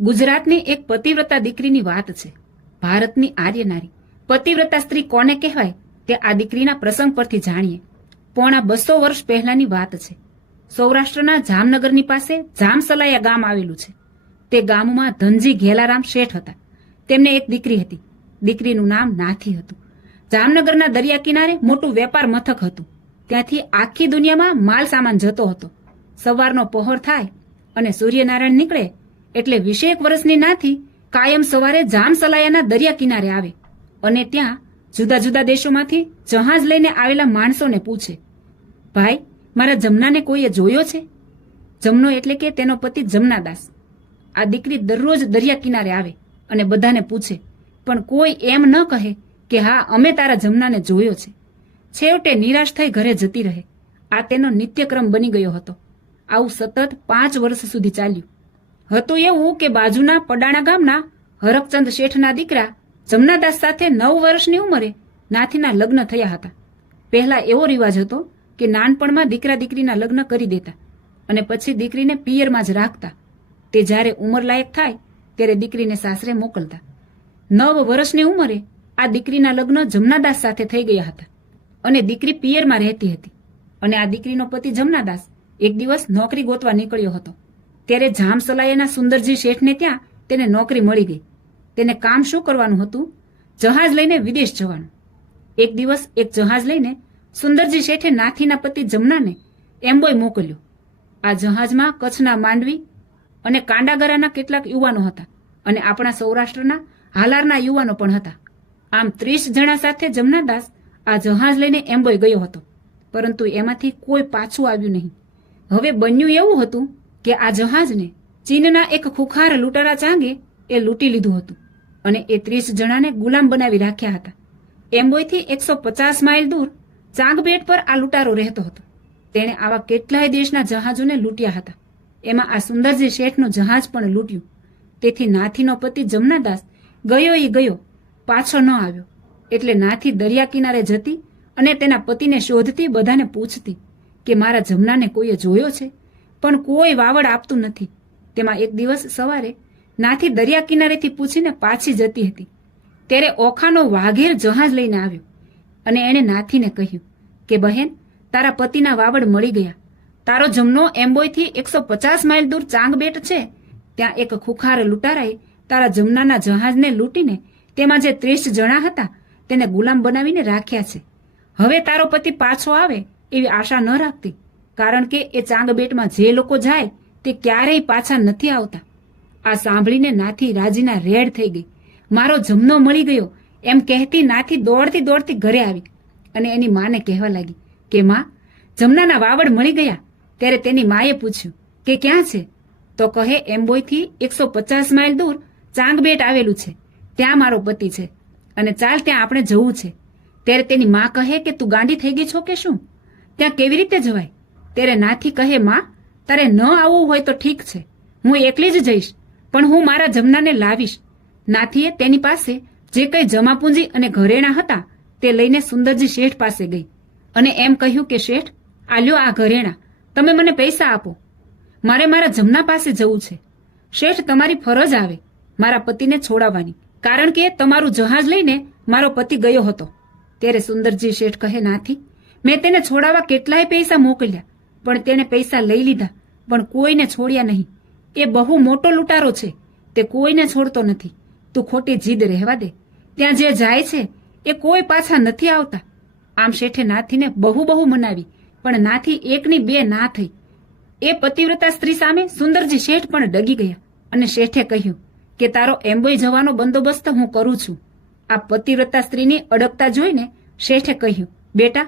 ગુજરાતની એક પતિવ્રતા દીકરીની વાત છે. ભારતની આર્ય નારી પતિવ્રતા સ્ત્રી કોને કહેવાય તે આ દીકરીના પ્રસંગ પરથી જાણીએ. પોણા 200 વર્ષ પહેલાની વાત છે. સૌરાષ્ટ્રના જામનગરની પાસે જામસલાયા ગામ આવેલું છે. તે ગામમાં ધનજી ઘેલારામ શેઠ હતા. તેમને એક દીકરી હતી. દીકરીનું નામ નાથી હતું. જામનગરના દરિયા કિનારે મોટું વેપાર મથક હતું. ત્યાંથી આખી દુનિયામાં માલ સામાન જતો હતો. સવારનો પહોર થાય અને સૂર્યનારાયણ નીકળે એટલે 20 વર્ષની નાથી કાયમ સવારે જામસલાયાના દરિયા કિનારે આવે અને ત્યાં જુદા જુદા દેશોમાંથી જહાજ લઈને આવેલા માણસોને પૂછે, ભાઈ, મારા જમનાને કોઈએ જોયો છે? જમનો એટલે કે તેનો પતિ જમનાદાસ. આ દીકરી દરરોજ દરિયા કિનારે આવે અને બધાને પૂછે, પણ કોઈ એમ ન કહે કે હા, અમે તારા જમનાને જોયો છે. છેવટે નિરાશ થઈ ઘરે જતી રહે. આ તેનો નિત્યક્રમ બની ગયો હતો. આવું સતત 5 વર્ષ સુધી ચાલ્યું. હતું એવું કે બાજુના પડાણા ગામના હરકચંદ શેઠના દીકરા જમનાદાસ સાથે 9 વર્ષની ઉંમરે નાથીના લગ્ન થયા હતા. પહેલા એવો રિવાજ હતો કે નાનપણમાં દીકરા દીકરીના લગ્ન કરી દેતા અને પછી દીકરીને પિયરમાં જ રાખતા. તે જ્યારે ઉંમરલાયક થાય ત્યારે દીકરીને સાસરે મોકલતા. 9 વર્ષની ઉંમરે આ દીકરીના લગ્ન જમનાદાસ સાથે થઈ ગયા હતા અને દીકરી પિયરમાં રહેતી હતી. અને આ દીકરીનો પતિ જમનાદાસ એક દિવસ નોકરી ગોતવા નીકળ્યો હતો. ત્યારે જામસલાયાના સુંદરજી શેઠને ત્યાં તેને નોકરી મળી ગઈ. તેને કામ શું કરવાનું હતું? જહાજ લઈને વિદેશ જવાનું. એક દિવસ એક જહાજ લઈને સુંદરજી શેઠે નાથીના પતિ જમનાને એમ્બોય મોકલ્યો. આ જહાજમાં કચ્છના માંડવી અને કાંડાગરાના કેટલાક યુવાનો હતા અને આપણા સૌરાષ્ટ્રના હાલારના યુવાનો પણ હતા. આમ 30 જણા સાથે જમનાદાસ આ જહાજ લઈને એમ્બોય ગયો હતો, પરંતુ એમાંથી કોઈ પાછું આવ્યું નહીં. હવે બન્યું એવું હતું કે આ જહાજને ચીનના એક ખુખાર લૂંટારા ચાંગે એ લૂંટી લીધું હતું અને એ 30 જણાને ગુલામ બનાવી રાખ્યા હતા. એમ્બોયથી 150 માઇલ દૂર ચાંગબેટ પર આ લૂંટારો રહેતો હતો. તેણે આવા કેટલાય દેશના જહાજોને લૂંટ્યા હતા. એમાં આ સુંદરજી શેઠનું જહાજ પણ લૂંટ્યું. તેથી નાથીનો પતિ જમનાદાસ ગયો ઈ ગયો, પાછો ન આવ્યો. એટલે નાથી દરિયા કિનારે જતી અને તેના પતિને શોધતી, બધાને પૂછતી કે મારા જમનાને કોઈએ જોયો છે, પણ કોઈ વાવડ આપતું નથી. તેમાં એક દિવસ સવારે નાથી દરિયા કિનારેથી પૂછીને પાછી જતી હતી. ત્યારે ઓખાનો વાઘેર જહાજ લઈને આવ્યો અને એણે નાથીને કહ્યું કે બહેન, તારા પતિના વાવડ મળી ગયા. તારો જમનો એમ્બોયથી 150 માઇલ દૂર ચાંગબેટ છે. ત્યાં એક ખુખાર લૂંટારાએ તારા જમનાના જહાજને લૂંટીને તેમાં જે 30 જણા હતા તેને ગુલામ બનાવીને રાખ્યા છે. હવે તારો પતિ પાછો આવે એવી આશા ન રાખતી, કારણ કે એ ચાંગબેટમાં જે લોકો જાય તે ક્યારેય પાછા નથી આવતા. આ સાંભળીને નાથી રાજીના રેડ થઈ ગઈ. મારો જમનો મળી ગયો એમ કહેતી નાથી દોડતી દોડતી ઘરે આવી અને એની માને કહેવા લાગી કે માં, જમનાના વાવડ મળી ગયા. ત્યારે તેની માએ પૂછ્યું કે ક્યાં છે? તો કહે, એમ્બોયથી 150 માઇલ દૂર ચાંગબેટ આવેલું છે, ત્યાં મારો પતિ છે અને ચાલ ત્યાં આપણે જવું છે. ત્યારે તેની મા કહે કે તું ગાંડી થઈ ગઈ છો કે શું? ત્યાં કેવી રીતે જવાય? ત્યારે નાથી કહે, માં, તારે ન આવવું હોય તો ઠીક છે, હું એકલી જ જઈશ, પણ હું મારા જમનાને લાવીશ. નાથીએ તેની પાસે જે કંઈ જમાપૂંજી અને ઘરેણાં હતા તે લઈને સુંદરજી શેઠ પાસે ગઈ અને એમ કહ્યું કે શેઠ, આ લ્યો આ ઘરેણાં, તમે મને પૈસા આપો, મારે મારા જમના પાસે જવું છે. શેઠ, તમારી ફરજ આવે મારા પતિને છોડાવવાની, કારણ કે તમારું જહાજ લઈને મારો પતિ ગયો હતો. ત્યારે સુંદરજી શેઠ કહે, નાથી, મેં તેને છોડાવવા કેટલાય પૈસા મોકલ્યા, પણ તેણે પૈસા લઈ લીધા, પણ કોઈને છોડ્યા નહીં. એ બહુ મોટો લૂંટારો છે, તે કોઈને છોડતો નથી. તું ખોટી જીદ રહેવા દે. ત્યાં જે જાય છે એ કોઈ પાછા નથી આવતા. આમ શેઠે નાથીને બહુ બહુ મનાવી, પણ નાથી એકની બે ના થઈ. એ પતિવ્રતા સ્ત્રી સામે સુંદરજી શેઠ પણ ડગી ગયા અને શેઠે કહ્યું કે તારો એમ્બોય જવાનો બંદોબસ્ત હું કરું છું. આ પતિવ્રતા સ્ત્રીની અડગતા જોઈને શેઠે કહ્યું, બેટા,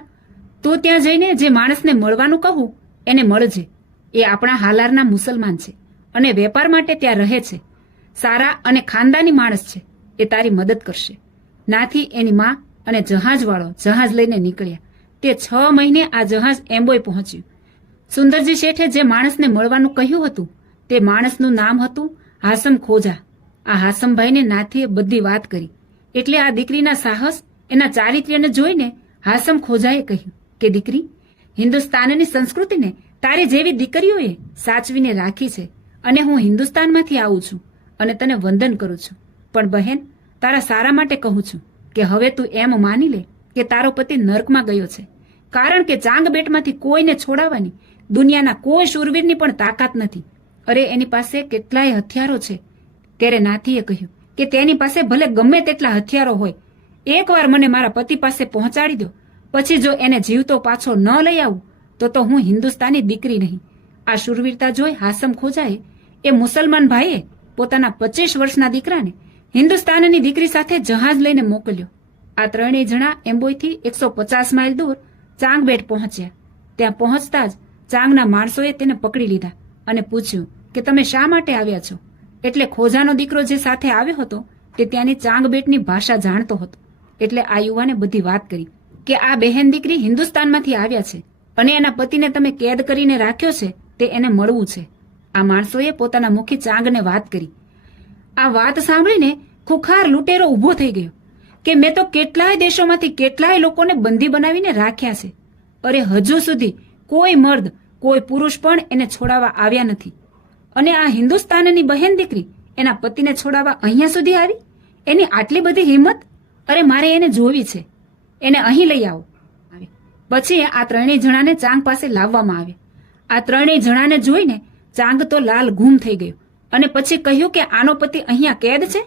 તું ત્યાં જઈને જે માણસને મળવાનું કહું એને મળજે. એ આપણા હાલારના મુસલમાન છે અને વેપાર માટે ત્યાં રહે છે. સારા અને ખાનદાની માણસ છે, એ તારી મદદ કરશે. નાથી એની માં અને જહાજવાળો જહાજ લઈને નીકળ્યા. તે 6 મહિને આ જહાજ એમ્બોય પહોંચ્યું. સુંદરજી શેઠે જે માણસને મળવાનું કહ્યું હતું તે માણસનું નામ હતું હાસમ ખોજા. આ હાસમભાઈને નાથીએ બધી વાત કરી. એટલે આ દીકરીના સાહસ, એના ચારિત્ર્યને જોઈને હાસમ ખોજાએ કહ્યું કે દીકરી, હિન્દુસ્તાનની સંસ્કૃતિને તારી જેવી દીકરીઓએ સાચવીને રાખી છે અને હું હિન્દુસ્તાનમાંથી આવું છું અને તને વંદન કરું છું. પણ બહેન, તારા સારા માટે કહું છું કે હવે તું એમ માની લે કે તારો પતિ નર્કમાં ગયો છે, કારણ કે ચાંગબેટમાંથી કોઈને છોડાવવાની દુનિયાના કોઈ શૂરવીરની પણ તાકાત નથી. અરે એની પાસે કેટલાય હથિયારો છે. ત્યારે નાથીએ કહ્યું કે તેની પાસે ભલે ગમે તેટલા હથિયારો હોય, એકવાર મને મારા પતિ પાસે પહોંચાડી દો, પછી જો એને જીવતો પાછો ન લઈ આવું તો હું હિન્દુસ્તાની દીકરી નહીં. આ શૂરવીરતા જોઈ હાસમ ખોજાએ એ મુસલમાન ભાઈએ પોતાના 25 વર્ષના દીકરાને હિન્દુસ્તાનની દીકરી સાથે જહાજ લઈને મોકલ્યો. આ ત્રણેય જણા એમ્બોયથી 150 માઇલ દૂર ચાંગબેટ પહોંચ્યા. ત્યાં પહોંચતા જ ચાંગના માણસોએ તેને પકડી લીધા અને પૂછ્યું કે તમે શા માટે આવ્યા છો? એટલે ખોજાનો દીકરો જે સાથે આવ્યો હતો તે ત્યાંની ચાંગબેટની ભાષા જાણતો હતો. એટલે આ યુવાને બધી વાત કરી કે આ બહેન દીકરી હિન્દુસ્તાનમાંથી આવ્યા છે અને એના પતિને તમે કેદ કરીને રાખ્યો છે, તે એને મળવું છે. આ માણસોએ પોતાના મુખી ચાંગને વાત કરી. આ વાત સાંભળીને ખુખાર લૂંટેરો ઊભો થઈ ગયો કે મેં તો કેટલાય દેશોમાંથી કેટલાય લોકોને બંદી બનાવીને રાખ્યા છે. અરે હજુ સુધી કોઈ મર્દ, કોઈ પુરુષ પણ એને છોડાવવા આવ્યા નથી, અને આ હિન્દુસ્તાનની બહેન દીકરી એના પતિને છોડાવવા અહીંયા સુધી આવી? એની આટલી બધી હિંમત! અરે મારે એને જોવી છે, એને અહીં લઈ આવો. પછી આ ત્રણેય જણાને ચાંગ પાસે લાવવામાં આવે. આ ત્રણેય જણાને જોઈને ચાંગ તો લાલ ઘૂમ થઈ ગયો અને પછી કહ્યું કે આનો પતિ અહીંયા કેદ છે?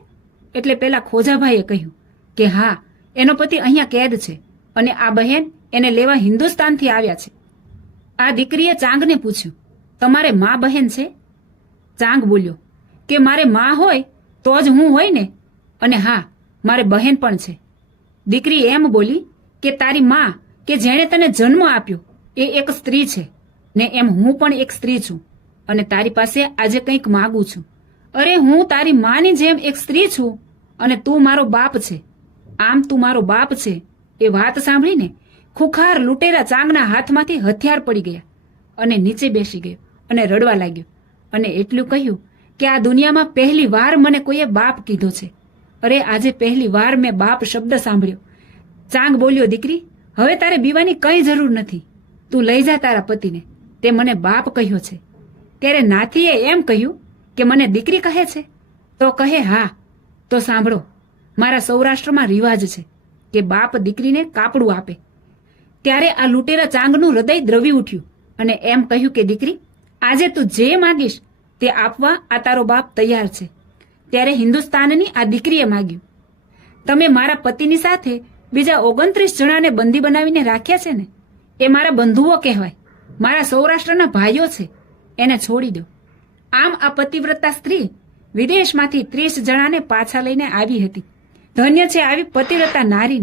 એટલે પેલા ખોજાભાઈએ કહ્યું કે હા, એનો પતિ અહીંયા કેદ છે અને આ બહેન એને લેવા હિન્દુસ્તાનથી આવ્યા છે. આ દીકરીએ ચાંગને પૂછ્યું, તમારે મા બહેન છે? ચાંગ બોલ્યો કે મારે મા હોય તો જ હું હોય ને, અને હા, મારે બહેન પણ છે. દીકરી એમ બોલી કે તારી મા કે જેણે તને જન્મ આપ્યો એ એક સ્ત્રી છે ને એમ હું પણ એક સ્ત્રી છું અને તારી પાસે આજે કંઈક માગું છું. અરે હું તારી માની જેમ એક સ્ત્રી છું અને તું મારો બાપ છે. આમ તું મારો બાપ છે. એ વાત સાંભળીને ખુખાર લૂંટેરા ચાંગના હાથમાંથી હથિયાર પડી ગયા અને નીચે બેસી ગયો અને રડવા લાગ્યો અને એટલું કહ્યું કે આ દુનિયામાં પહેલી વાર મને કોઈએ બાપ કીધો છે. અરે આજે પહેલી વાર મેં બાપ શબ્દ સાંભળ્યો. ચાંગ બોલ્યો, દીકરી, હવે તારે બીવાની કઈ જરૂર નથી. તું લઈ જા તારા પતિને, તે મને બાપ કહ્યો છે. ત્યારે નાથીએ એમ કહ્યું કે મને દીકરી કહે છે? તો કહે હા. તો સાંભળો, મારા સૌરાષ્ટ્રમાં રિવાજ છે કે બાપ દીકરીને કાપડું આપે. ત્યારે આ લૂંટેરા ચાંગનું હૃદય દ્રવી ઉઠ્યું અને એમ કહ્યું કે દીકરી, આજે તું જે માગીશ તે આપવા આ તારો બાપ તૈયાર છે. ત્યારે હિન્દુસ્તાનની આ દીકરીએ માગ્યું, તમે મારા પતિની સાથે બીજા 29 જણાને બંદી બનાવીને રાખ્યા છે ને, એ મારા બંધુઓ કહેવાય, મારા સૌરાષ્ટ્રના ભાઈઓ છે, એને છોડી દો. આમ આ પતિવ્રતા સ્ત્રી વિદેશમાંથી 30 જણાને પાછા લઈને આવી હતી. ધન્ય છે આવી પતિવ્રતા નારી.